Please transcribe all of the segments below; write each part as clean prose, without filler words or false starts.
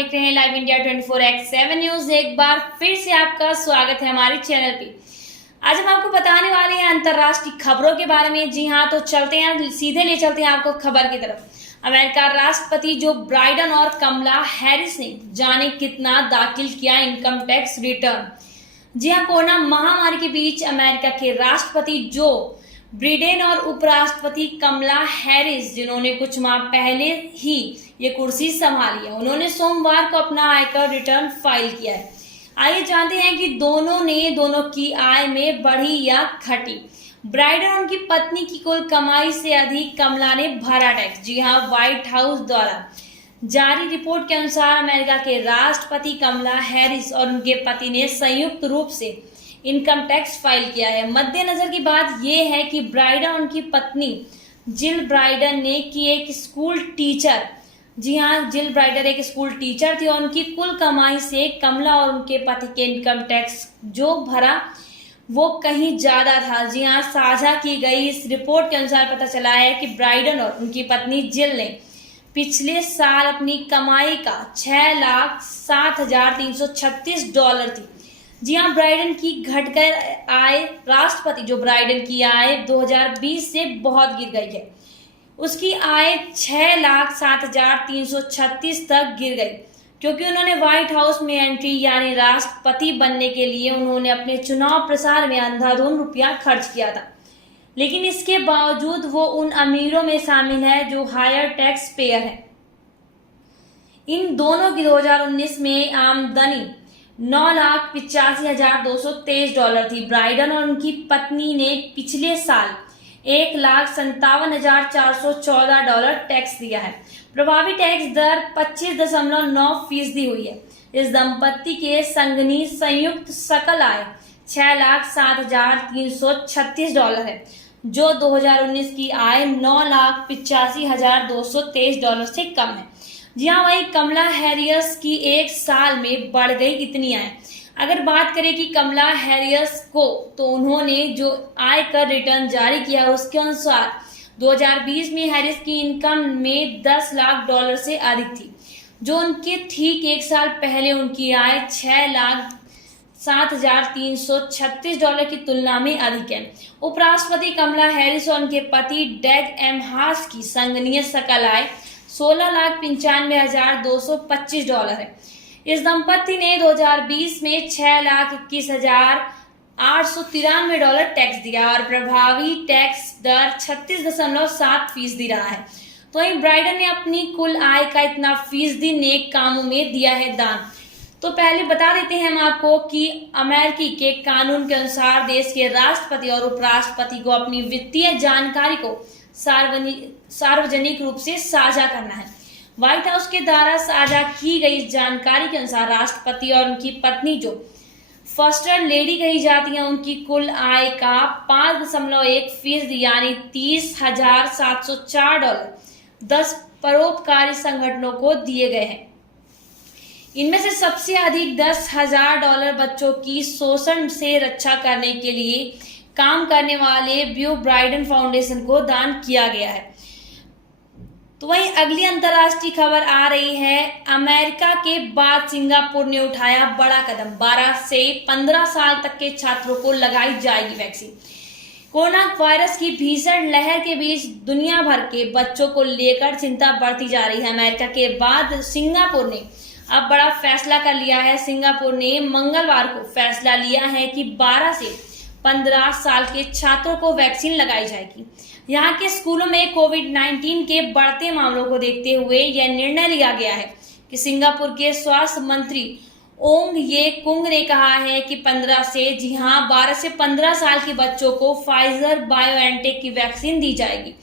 देख रहे हैं लाइव इंडिया 24x7 न्यूज। एक बार फिर से आपका स्वागत है हमारे चैनल पे। आज हम आपको बताने वाले हैं अंतर्राष्ट्रीय खबरों के बारे में। जी हाँ, तो चलते हैं, सीधे ले चलते हैं आपको खबर की तरफ। अमेरिका राष्ट्रपति जो बाइडेन और कमला हैरिस ने जाने कितना दाखिल किया इनकम टैक्स रिटर्न। जी हाँ, कोरोना महामारी के बीच अमेरिका के राष्ट्रपति जो बाइडेन और उपराष्ट्रपति कमला हैरिस, जिन्होंने कुछ माह पहले ही ये कुर्सी संभाली है, उन्होंने सोमवार को अपना आयकर रिटर्न फाइल किया है। आइए जानते हैं कि दोनों की आय में बढ़ी या घटी। बाइडेन और उनकी पत्नी की कुल कमाई से अधिक कमला ने भरा टैक्स। जी हाँ, व्हाइट हाउस द्वारा जारी रिपोर्ट के अनुसार अमेरिका के राष्ट्रपति कमला हैरिस और उनके पति ने संयुक्त रूप से इनकम टैक्स फाइल किया है। मद्देनजर की बात यह है कि बाइडेन और उनकी पत्नी जिल बाइडेन ने कि एक स्कूल टीचर, जी हाँ, जिल बाइडेन एक स्कूल टीचर थी और उनकी कुल कमाई से कमला और उनके पति के इनकम टैक्स जो भरा वो कहीं ज्यादा था। जी हाँ, साझा की गई इस रिपोर्ट के अनुसार पता चला है कि बाइडेन और उनकी पत्नी जिल ने पिछले साल अपनी कमाई का $6,07,336 थी। जी हाँ, बाइडेन की घटकर आय, राष्ट्रपति जो बाइडेन की आय 2020 से बहुत गिर गई है। उसकी आय 6,07,336 तक गिर गई क्योंकि उन्होंने व्हाइट हाउस में एंट्री यानी राष्ट्रपति बनने के लिए उन्होंने अपने चुनाव प्रचार में अंधाधुंध रुपया खर्च किया था। लेकिन इसके बावजूद वो उन अमीरों में शामिल है जो हायर टैक्स पेयर है। इन दोनों की 2019 में आमदनी $9,85,223 थी। बाइडेन और उनकी पत्नी ने पिछले साल $1,57,414 टैक्स दिया है। प्रभावी टैक्स दर 25.9% हुई है। इस दंपत्ति के संगनी संयुक्त सकल आय $6,07,336 है, जो 2019 की आय $9,85,223 से कम है। जी हाँ, वही कमला हैरिस की एक साल में बढ़ गई इतनी आय। अगर बात करें कि कमला हैरिस को, तो उन्होंने जो आयकर रिटर्न जारी किया उसके अनुसार 2020 में हैरिस की इनकम में $10 लाख से अधिक थी, जो उनके ठीक एक साल पहले उनकी आय $6,07,336 की तुलना में अधिक है। उपराष्ट्रपति कमला हैरिस और उनके पति डैग एमहास की संगनीय सकल आय $16,95,225 है। इस दंपत्ति ने 2020 में $6,21,893 टैक्स दिया और प्रभावी टैक्स दर 36.7% रहा है। तो वहीं बाइडेन ने अपनी कुल आय का इतना फीसदी नेक कामों में दिया है दान। तो पहले बता देते हैं हम आपको कि अमेरिकी के कानून के अनुसार देश के राष्ट्रपति और उपराष्ट्रपति को अपनी वित्तीय जानकारी को सार्वजनिक रूप से साझा करना है। व्हाइट हाउस के द्वारा साझा की गई जानकारी के अनुसार राष्ट्रपति और उनकी पत्नी जो फर्स्ट लेडी कही जाती हैं, उनकी कुल आय का 5.1% यानी $30,704 10 परोपकारी संगठनों को दिए गए हैं। इनमें से सबसे अधिक $10,000 बच्चों की शोषण से रक्षा करने के लिए काम करने वाले ब्यू बाइडेन फाउंडेशन को दान किया गया है। तो वहीं अगली अंतर्राष्ट्रीय खबर आ रही है। अमेरिका के बाद सिंगापुर ने उठाया बड़ा कदम। 12 से 15 साल तक के छात्रों को लगाई जाएगी वैक्सीन। कोरोना वायरस की भीषण लहर के बीच दुनिया भर के बच्चों को लेकर चिंता बढ़ती जा रही है। अमेरिका के बाद सिंगापुर ने अब बड़ा फैसला कर लिया है। सिंगापुर ने मंगलवार को फैसला लिया है कि 12 से 15 साल के छात्रों को वैक्सीन लगाई जाएगी। यहाँ के स्कूलों में कोविड-19 के बढ़ते मामलों को देखते हुए यह निर्णय लिया गया है कि सिंगापुर के स्वास्थ्य मंत्री ओंग ये कुंग ने कहा है कि 12 से 15 साल के बच्चों को फाइजर बायोएनटेक की वैक्सीन दी जाएगी।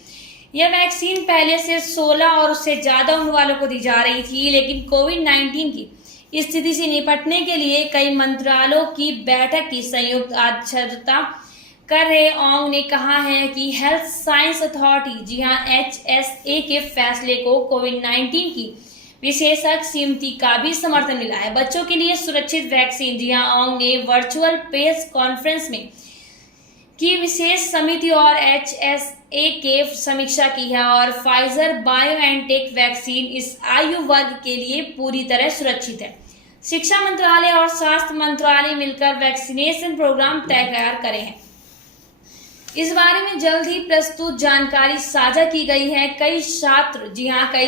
यह वैक्सीन पहले से 16 और उससे ज्यादा उम्र वालों को दी जा रही थी, लेकिन कोविड-19 की स्थिति से निपटने के लिए कई मंत्रालयों की बैठक की संयुक्त अध्यक्षता कर रहे ओंग ने कहा है कि हेल्थ साइंस अथॉरिटी, जी हाँ, HSA के फैसले को कोविड-19 की विशेषज्ञ समिति का भी समर्थन मिला है। बच्चों के लिए सुरक्षित वैक्सीन, जी हाँ, ओंग ने वर्चुअल प्रेस कॉन्फ्रेंस में की विशेष समिति और HSA के समीक्षा की है और फाइजर बायोएनटेक वैक्सीन इस आयु वर्ग के लिए पूरी तरह सुरक्षित है। शिक्षा मंत्रालय और स्वास्थ्य मंत्रालय मिलकर वैक्सीनेशन प्रोग्राम तैयार करे हैं। इस बारे में जल्द ही प्रस्तुत जानकारी साझा की गई है। कई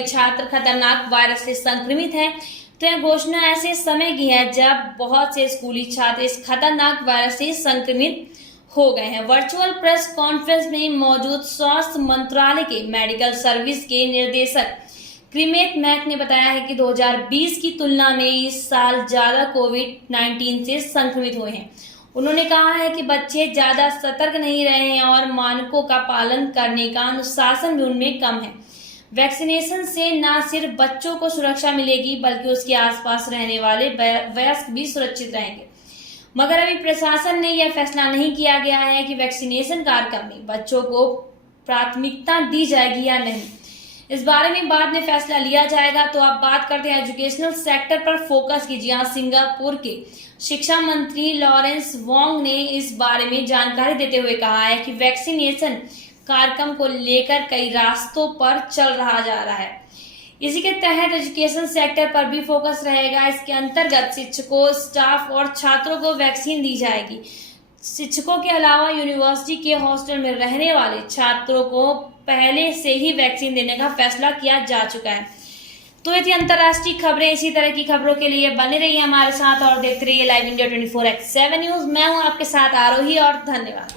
छात्र खतरनाक वायरस से संक्रमित हैं। तो यह घोषणा ऐसे समय की है जब बहुत से स्कूली छात्र इस खतरनाक वायरस से संक्रमित हो गए हैं। वर्चुअल प्रेस कॉन्फ्रेंस में मौजूद स्वास्थ्य मंत्रालय के मेडिकल सर्विस के निदेशक क्रिमेत मैक ने बताया है कि 2020 की तुलना में इस साल ज्यादा कोविड-19 से संक्रमित हुए हैं। उन्होंने कहा है कि बच्चे ज्यादा सतर्क नहीं रहे हैं और मानकों का पालन करने का अनुशासन भी उनमें कम है। वैक्सीनेशन से न सिर्फ बच्चों को सुरक्षा मिलेगी बल्कि उसके आसपास रहने वाले वयस्क भी सुरक्षित रहेंगे। मगर अभी प्रशासन ने यह फैसला नहीं किया गया है कि वैक्सीनेशन कार्यक्रम में बच्चों को प्राथमिकता दी जाएगी या नहीं। इस बारे में बाद में फैसला लिया जाएगा। तो आप बात करते हैं एजुकेशनल सेक्टर पर फोकस की। जहां सिंगापुर के शिक्षा मंत्री लॉरेंस वोंग ने इस बारे में जानकारी देते हुए कहा है कि वैक्सीनेशन कार्यक्रम को लेकर कई रास्तों पर चल जा रहा है। इसी के तहत एजुकेशन सेक्टर पर भी फोकस रहेगा। इसके अंतर्गत शिक्षकों, स्टाफ और छात्रों को वैक्सीन दी जाएगी। शिक्षकों के अलावा यूनिवर्सिटी के हॉस्टल में रहने वाले छात्रों को पहले से ही वैक्सीन देने का फैसला किया जा चुका है। तो ये थी अंतर्राष्ट्रीय खबरें। इसी तरह की खबरों के लिए बने रहिए हमारे साथ और देखते रहिए लाइव इंडिया 24/7 न्यूज। मैं हूं आपके साथ आरोही और धन्यवाद।